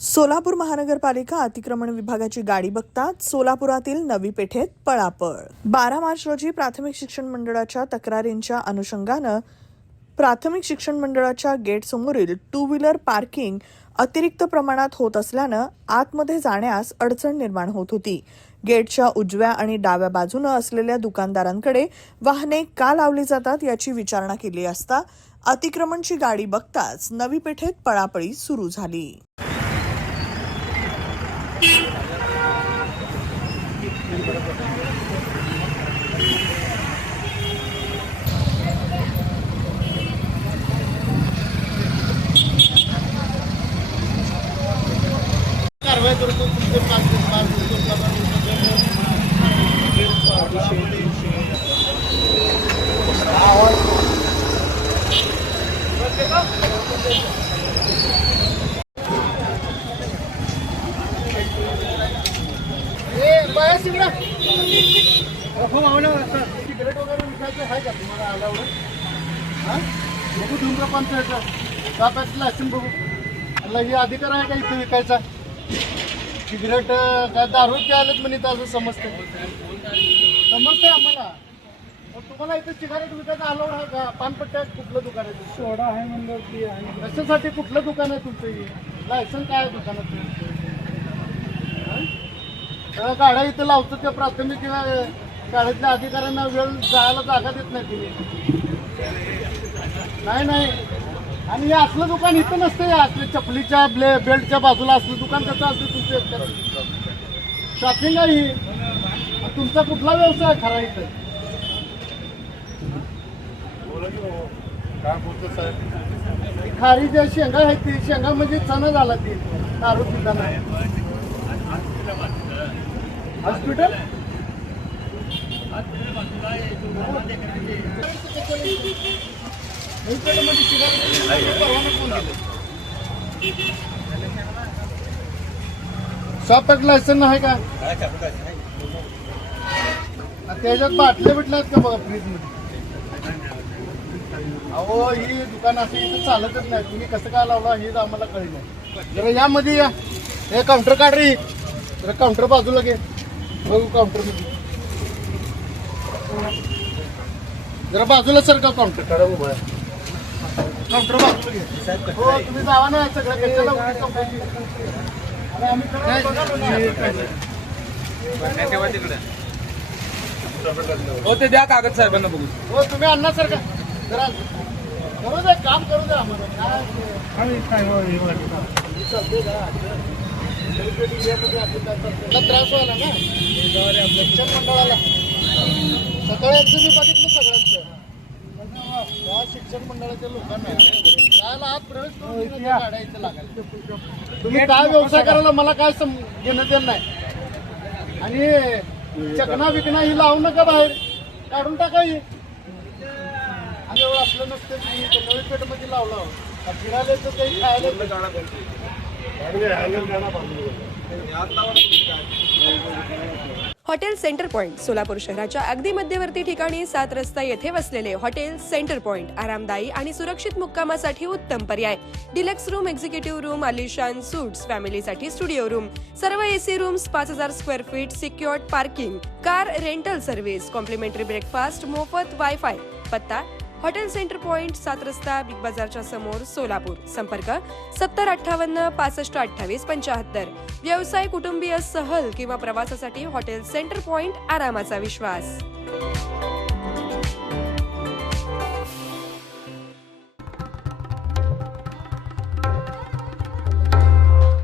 सोलापूर महानगरपालिका अतिक्रमण विभागाची गाडी बघताच सोलापुरातील नवी पेठेत पळापळ। 12 मार्च रोजी प्राथमिक शिक्षण मंडळाच्या तक्रारींच्या अनुषंगानं प्राथमिक शिक्षण मंडळाच्या गेट समोरील टू व्हीलर पार्किंग अतिरिक्त प्रमाणात होत असल्यानं आतमध्ये जाण्यास अडचण निर्माण होत होती। गेटच्या उजव्या आणि डाव्या बाजूने असलेल्या दुकानदारांकडे वाहने का लावली जातात याची विचारणा केली असता अतिक्रमणची गाडी बघताच नवी पेठेत पळापळी सुरू झाली। कारवाई करतो तुमचे 5 सिगरेट वगैरे विकायचं आहे का तुम्हाला आल्यावर? बघू धूम्रपानचं कापायचं लायसन बघू। हे अधिकार आहे का इथे विकायचा? सिगरेट काय दारू प्यायलेत म्हणे असं समजतंय आम्हाला। तुम्हाला इथे सिगारेट विकायचा अलाउड आहे का? पानपट्ट्या कुठलं दुकान आहे? सोडा आहे म्हणलं की आहे। कशासाठी कुठलं दुकान आहे तुमचं? लायसन काय आहे दुकानाचं? गाड्या इथं लावतो त्या प्राथमिक किंवा शाळेतल्या अधिकाऱ्यांना वेळ जायला जागा देत नाही तुम्ही। नाही आणि हे असलं दुकान इथं नसतं। असलं चपलीच्या बेल्टच्या बाजूला असलं दुकान कसं असतं तुमचं? शॉपिंग आहे ही। तुमचा कुठला व्यवसाय खरा इथं? काय बोलतो साहेब? खारी ज्या शेंगा आहेत ती शेंगा म्हणजे चणा झाला ती दारू पिताना। हॉस्पिटल शॉप लायसन आहे का? त्याच्यात बाटल्या बिटल्या आहेत का बघा फ्रीज मध्ये? अहो ही दुकान असं इथं चालतच नाही। तुम्ही कसं काय लावला हे आम्हाला कळलं नाही। जरा यामध्ये या, हे काउंटर काढ रे, जरा काउंटर बाजूला घे बघू। काउंटर मध्ये जरा बाजूला सर का काउंटर काढा उभा काउंटर बाजूला घे। हो तुम्ही जावा ना सगळं कशाला हो ते द्या कागद साहेबांना बघू। हो तुम्ही अन्ना सर का जरा करू दे, काम करू दे आम्हाला। त्रास व्हायला ना शिक्षण मंडळाला। सकाळी मी बघितलं सगळ्यांचं त्या शिक्षण मंडळाच्या लोकांना जायला आत प्रवेश करून गाड्या इथे लागायला। तुम्ही काय व्यवसाय करायला मला काय घेणं देणं नाही। आणि चकना विकना ही लावू नका, बाहेर काढून टाका ही। आणि एवढं असलं नसतं की नवी पेठमध्ये लावलं फिरायला तर काही खायला हॉटेल सेंटर पॉइंट सोलापूर शहराच्या अगदी मध्यवर्ती ठिकाणी 7 रस्ता येथे वसलेले हॉटेल सेंटर पॉइंट आरामदायी आणि सुरक्षित मुक्कामासाठी उत्तम पर्याय। डिलक्स रूम, एक्झिक्युटिव्ह रूम, आलिशान सूट्स, फॅमिलीसाठी स्टुडिओ रूम, सर्व AC rooms, 5000 square feet, secured parking, car rental service, complimentary breakfast, मोफत वायफाय। पत्ता हॉटेल सेंटर पॉइंट, 7 रस्ता, बिग बाजारच्या समोर, सोलापूर। संपर्क 7058 65 28 75। व्यवसाय, कुटुंबीय, सहल किंवा प्रवासासाठी हॉटेल सेंटर पॉइंट आरामाचा विश्वास।